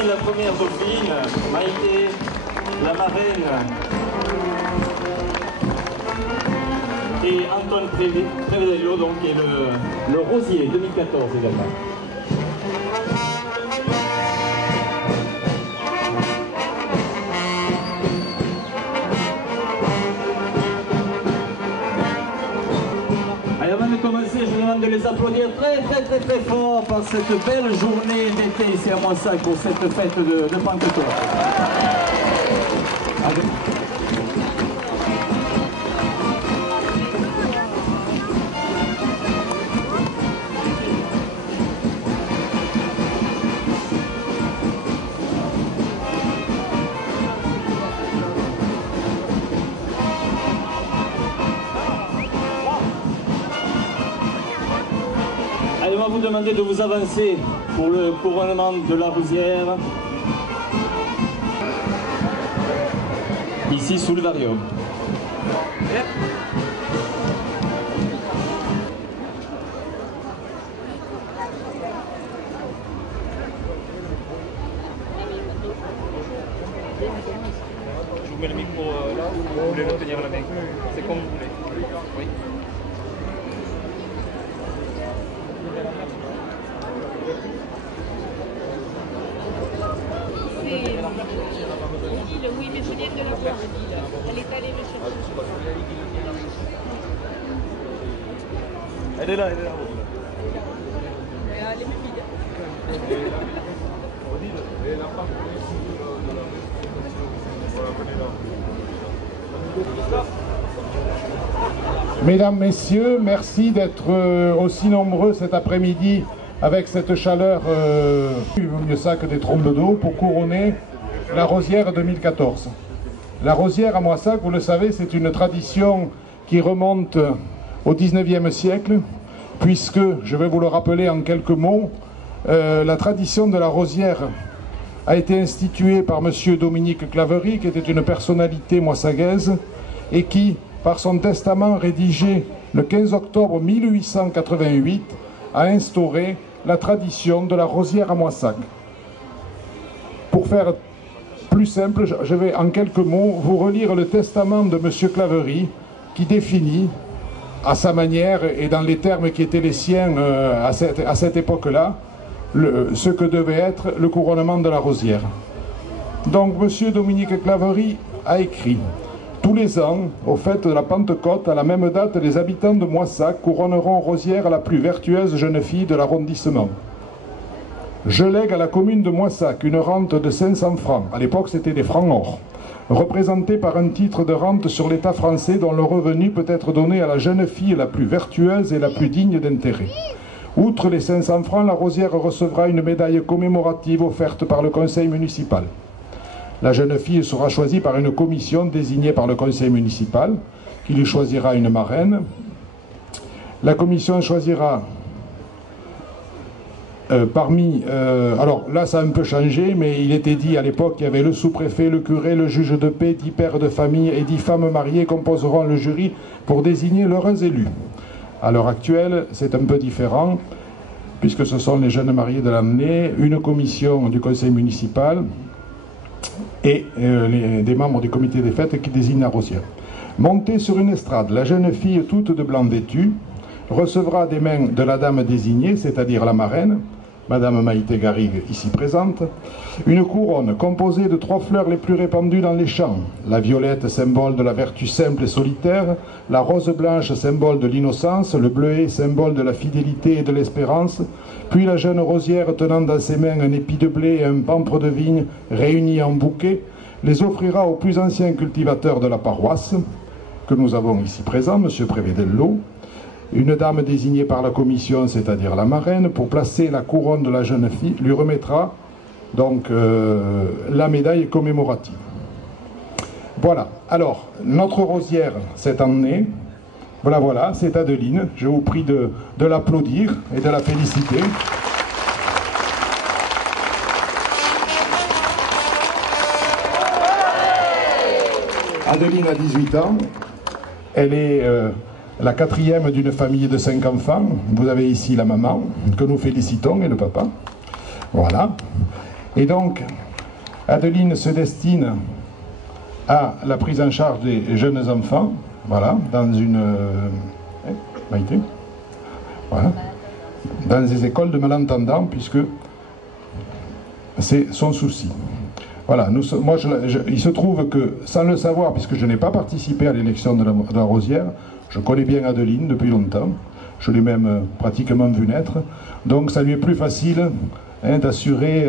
aussi la première dauphine, Maïté, la marraine, et Antoine Prevedello, donc, qui est le Rosier 2014 également. Allez, avant de commencer, je vous demande de les applaudir très fort par cette belle journée d'été ici à Moissac pour cette fête de Pentecôte. Allez. Allez, on va vous demander de vous avancer pour le couronnement de la Rosière. Ici sous le varium. Je vous mets le micro là ou vous voulez le tenir à la main? C'est comme vous voulez. Oui. Oui, mais je viens de la voir, elle est allée le chercher. Elle est là. Elle est vide. Mesdames, Messieurs, merci d'être aussi nombreux cet après-midi avec cette chaleur, il vaut mieux ça que des trombes d'eau, pour couronner la Rosière 2014. La Rosière à Moissac, vous le savez, c'est une tradition qui remonte au 19e siècle, puisque, je vais vous le rappeler en quelques mots, la tradition de la Rosière a été instituée par M. Dominique Claverie, qui était une personnalité moissagaise, et qui, par son testament rédigé le 15 octobre 1888, a instauré la tradition de la Rosière à Moissac. Pour faire plus simple, je vais en quelques mots vous relire le testament de M. Claverie, qui définit, à sa manière et dans les termes qui étaient les siens à cette époque-là, ce que devait être le couronnement de la Rosière. Donc M. Dominique Claverie a écrit: tous les ans, au fête de la Pentecôte, à la même date, les habitants de Moissac couronneront Rosière la plus vertueuse jeune fille de l'arrondissement. Je lègue à la commune de Moissac une rente de 500 francs, à l'époque c'était des francs or, représentée par un titre de rente sur l'État français dont le revenu peut être donné à la jeune fille la plus vertueuse et la plus digne d'intérêt. Outre les 500 francs, la Rosière recevra une médaille commémorative offerte par le conseil municipal. La jeune fille sera choisie par une commission désignée par le conseil municipal, qui lui choisira une marraine. La commission choisira alors là ça a un peu changé, mais il était dit à l'époque qu'il y avait le sous-préfet, le curé, le juge de paix, 10 pères de famille et 10 femmes mariées composeront le jury pour désigner leurs élus. À l'heure actuelle, c'est un peu différent, puisque ce sont les jeunes mariés de l'année, une commission du conseil municipal et des membres du comité des fêtes qui désignent la Rosière. Montée sur une estrade, la jeune fille toute de blanc vêtue recevra des mains de la dame désignée, c'est-à-dire la marraine, Madame Maïté Garrigue, ici présente, une couronne composée de 3 fleurs les plus répandues dans les champs: la violette, symbole de la vertu simple et solitaire, la rose blanche, symbole de l'innocence, le bleuet, symbole de la fidélité et de l'espérance, puis la jeune Rosière tenant dans ses mains un épi de blé et un pampre de vigne réunis en bouquet, les offrira au plus ancien cultivateur de la paroisse, que nous avons ici présent, M. Prevedello, une dame désignée par la commission, c'est-à-dire la marraine, pour placer la couronne de la jeune fille, lui remettra donc la médaille commémorative. Voilà. Alors, notre Rosière cette année, voilà, c'est Adeline. Je vous prie de l'applaudir et de la féliciter. Adeline a 18 ans. Elle est la 4e d'une famille de 5 enfants. Vous avez ici la maman, que nous félicitons, et le papa. Voilà. Et donc, Adeline se destine à la prise en charge des jeunes enfants, voilà, dans une... Maïté, voilà, dans des écoles de malentendants, puisque c'est son souci. Voilà, il se trouve que, sans le savoir, puisque je n'ai pas participé à l'élection de la Rosière, je connais bien Adeline depuis longtemps, je l'ai même pratiquement vu naître, donc ça lui est plus facile d'assurer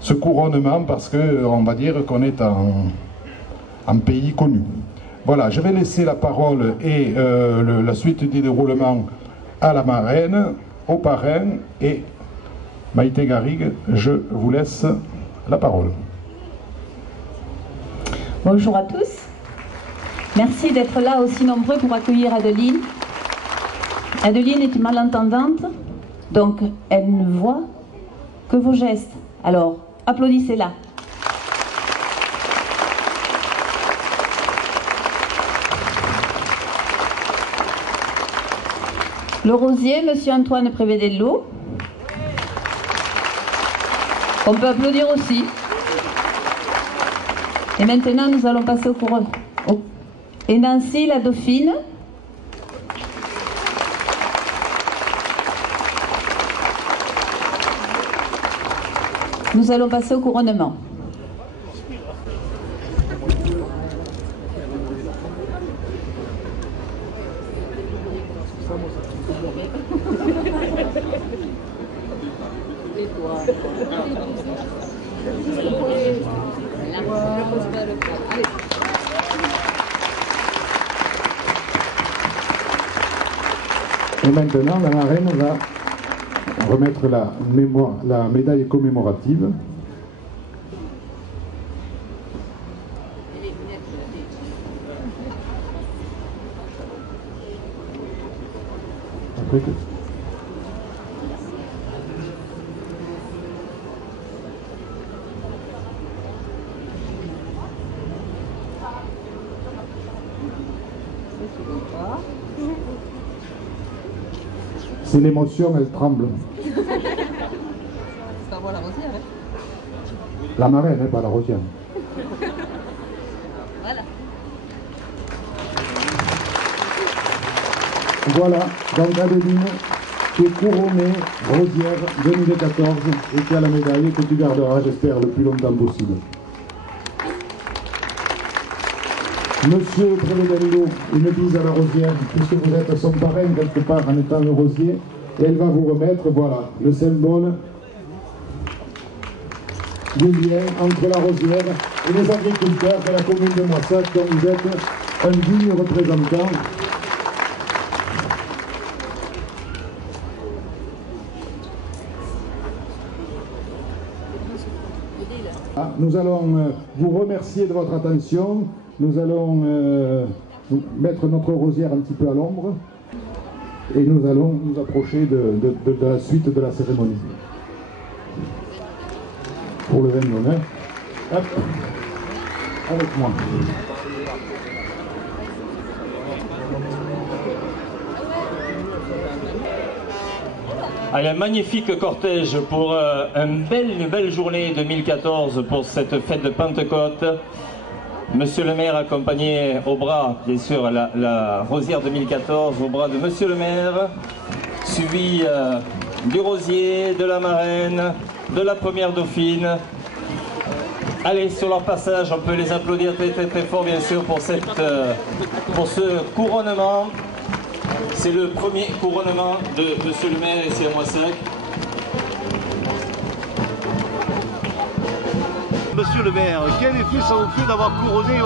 ce couronnement, parce qu'on va dire qu'on est en pays connu. Voilà, je vais laisser la parole et la suite du déroulement à la marraine, au parrain, et Maïté Garrigue, je vous laisse la parole. Bonjour à tous. Merci d'être là aussi nombreux pour accueillir Adeline. Adeline est une malentendante, donc elle ne voit que vos gestes. Alors, applaudissez-la. Le rosier, Monsieur Antoine Prévedello. On peut applaudir aussi. Et maintenant, nous allons passer au couronnement. Et Nancy, la dauphine. Nous allons passer au couronnement. Et maintenant, la marraine va remettre la médaille commémorative. Après que... C'est l'émotion, elle tremble. Ça voit la rosière, hein? La marraine, pas la rosière. Voilà. Voilà, donc Adeline, tu es couronnée Rosière 2014 et tu as la médaille que tu garderas, j'espère, le plus longtemps possible. Monsieur Prévedello, une bise à la Rosière, puisque vous êtes son parrain quelque part en étant le rosier, et elle va vous remettre, voilà, le symbole du lien entre la Rosière et les agriculteurs de la commune de Moissac, dont vous êtes un digne représentant. Nous allons vous remercier de votre attention. Nous allons mettre notre rosière un petit peu à l'ombre et nous allons nous approcher de la suite de la cérémonie. Pour le vin d'honneur, hop, avec moi. Allez, un magnifique cortège pour une belle journée 2014 pour cette fête de Pentecôte. Monsieur le maire accompagné au bras, bien sûr, la Rosière 2014, au bras de Monsieur le maire, suivi du rosier, de la marraine, de la première dauphine. Allez, sur leur passage, on peut les applaudir très fort, bien sûr, pour ce couronnement. C'est le premier couronnement de Monsieur le maire ici à Moissac. Monsieur le maire, quel effet ça vous fait d'avoir couronné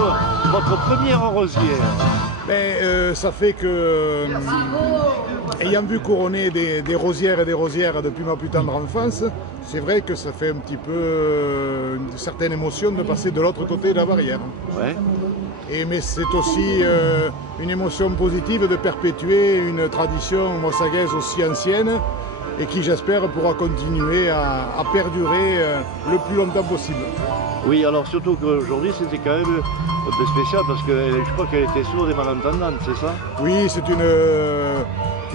votre première rosière? Ça fait que, ayant vu couronner des rosières et des rosières depuis ma plus tendre enfance, c'est vrai que ça fait un petit peu une certaine émotion de passer de l'autre côté de la barrière. Ouais. Mais c'est aussi une émotion positive de perpétuer une tradition moissagaise aussi ancienne et qui, j'espère, pourra continuer à perdurer le plus longtemps possible. Oui, alors surtout qu'aujourd'hui, c'était quand même un peu spécial parce que je crois qu'elle était sourde et malentendante, c'est ça? Oui, c'est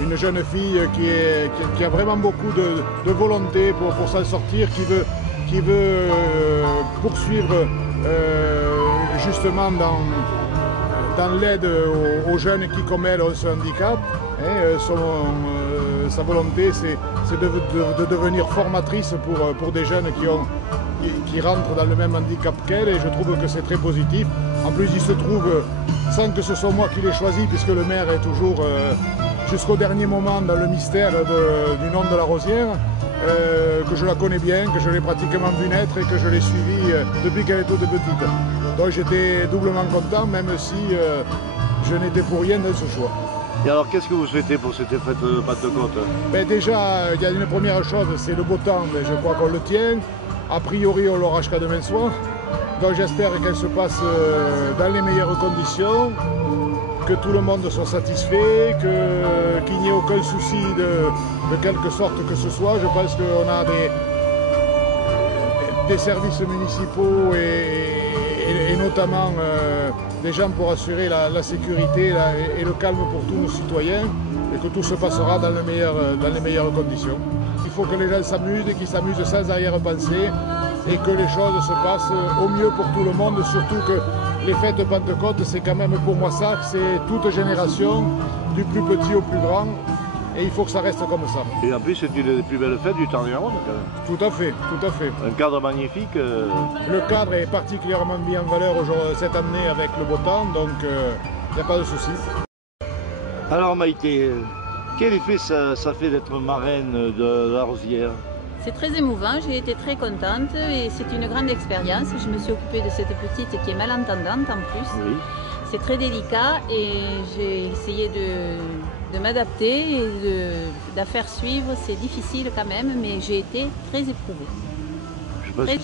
une jeune fille qui a vraiment beaucoup de volonté pour s'en sortir, qui veut poursuivre justement dans l'aide aux jeunes qui, comme elle, ont ce handicap. Sa volonté, c'est de devenir formatrice pour des jeunes qui rentrent dans le même handicap qu'elle, et je trouve que c'est très positif. En plus, il se trouve, sans que ce soit moi qui l'ai choisi, puisque le maire est toujours jusqu'au dernier moment dans le mystère du nom de la Rosière, que je la connais bien, que je l'ai pratiquement vue naître et que je l'ai suivie depuis qu'elle est toute petite. Donc j'étais doublement content, même si je n'étais pour rien dans ce choix. Et alors, qu'est-ce que vous souhaitez pour cette fête de Pentecôte? Déjà, il y a une première chose, c'est le beau temps, mais je crois qu'on le tient. A priori, on l'aura jusqu'à demain soir. Donc j'espère qu'elle se passe dans les meilleures conditions, que tout le monde soit satisfait, qu'il n'y ait aucun souci de quelque sorte que ce soit. Je pense qu'on a des services municipaux et notamment des gens pour assurer la sécurité et le calme pour tous nos citoyens, et que tout se passera dans les meilleures conditions. Il faut que les gens s'amusent et qu'ils s'amusent sans arrière-pensée, et que les choses se passent au mieux pour tout le monde, surtout que les fêtes de Pentecôte, c'est quand même pour moi ça, c'est toute génération, du plus petit au plus grand, et il faut que ça reste comme ça. Et en plus, c'est une des plus belles fêtes du Tarn-et-Garonne quand même. Tout à fait, tout à fait. Un cadre magnifique. Le cadre est particulièrement mis en valeur cette année avec le beau temps, donc il n'y a pas de souci. Alors Maïté, quel effet ça fait d'être marraine de la Rosière? C'est très émouvant, j'ai été très contente et c'est une grande expérience. Je me suis occupée de cette petite qui est malentendante en plus. Oui. C'est très délicat et j'ai essayé de m'adapter et de la faire suivre. C'est difficile quand même, mais j'ai été très éprouvée.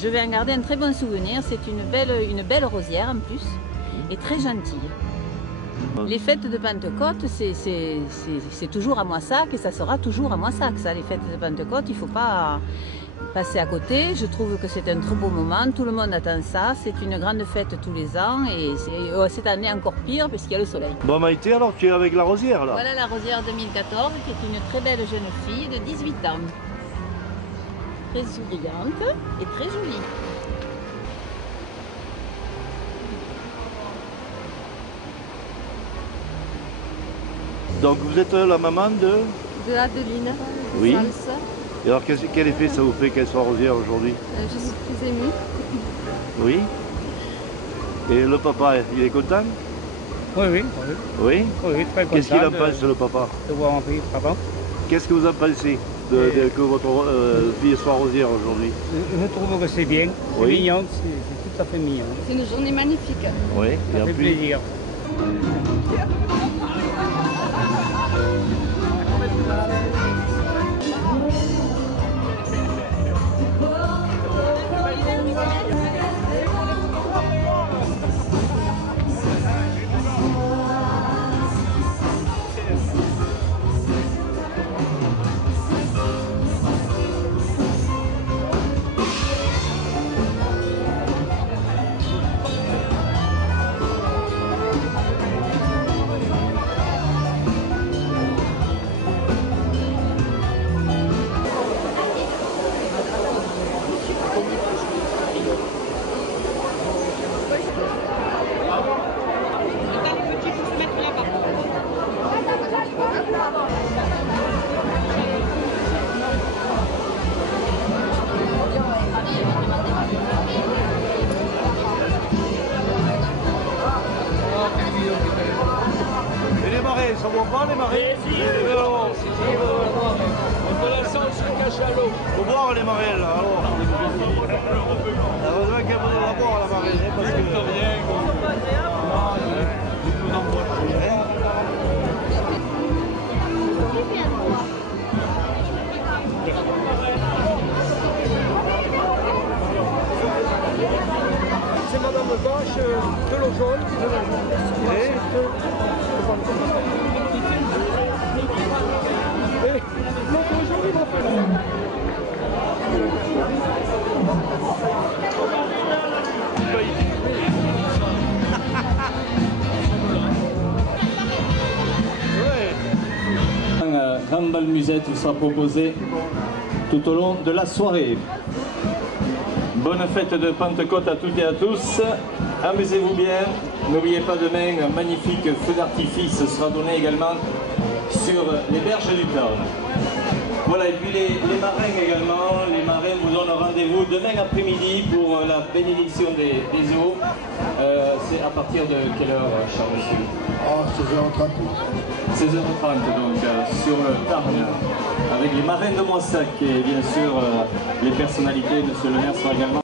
Je vais en garder un très bon souvenir. C'est une belle rosière en plus et très gentille. Les fêtes de Pentecôte, c'est toujours à Moissac et ça sera toujours à Moissac. Ça, les fêtes de Pentecôte, il ne faut pas passer à côté. Je trouve que c'est un très beau moment, tout le monde attend ça. C'est une grande fête tous les ans et cette année encore pire parce qu'il y a le soleil. Bon Maïté, alors tu es avec la Rosière là? Voilà la Rosière 2014 qui est une très belle jeune fille de 18 ans. Très souriante et très jolie. Donc vous êtes la maman de Adeline. Oui. Salsa. Et alors quel effet ça vous fait qu'elle soit Rosière aujourd'hui? Je suis très émue. Oui. Et le papa, il est content? Oui, oui. Oui. Oui, très content. Qu'est-ce qu'il en pense le papa? De voir mon fils, papa. Qu'est-ce que vous en pensez que votre fille soit Rosière aujourd'hui? Je trouve que c'est bien, c'est Oui. mignon, c'est tout à fait mignon. C'est une journée magnifique. Oui. Et Ça en fait plus, plaisir. et les marais, ça vaut pas les marais? Faut boire les marais là, alors. Heureusement qu'elle peut la boire la marée, parce que... C'est Madame Vache de l'Aujon. de musette vous sera proposé tout au long de la soirée. Bonne fête de Pentecôte à toutes et à tous. Amusez-vous bien. N'oubliez pas demain, un magnifique feu d'artifice sera donné également sur les berges du Tarn. Voilà, et puis les marraines également. Les marraines vous donnent rendez-vous demain après-midi pour la bénédiction des eaux. C'est à partir de quelle heure, cher monsieur? 16h30. 16h30, donc sur le Tarn, avec les marraines de Moissac et bien sûr les personnalités. Monsieur le maire sera également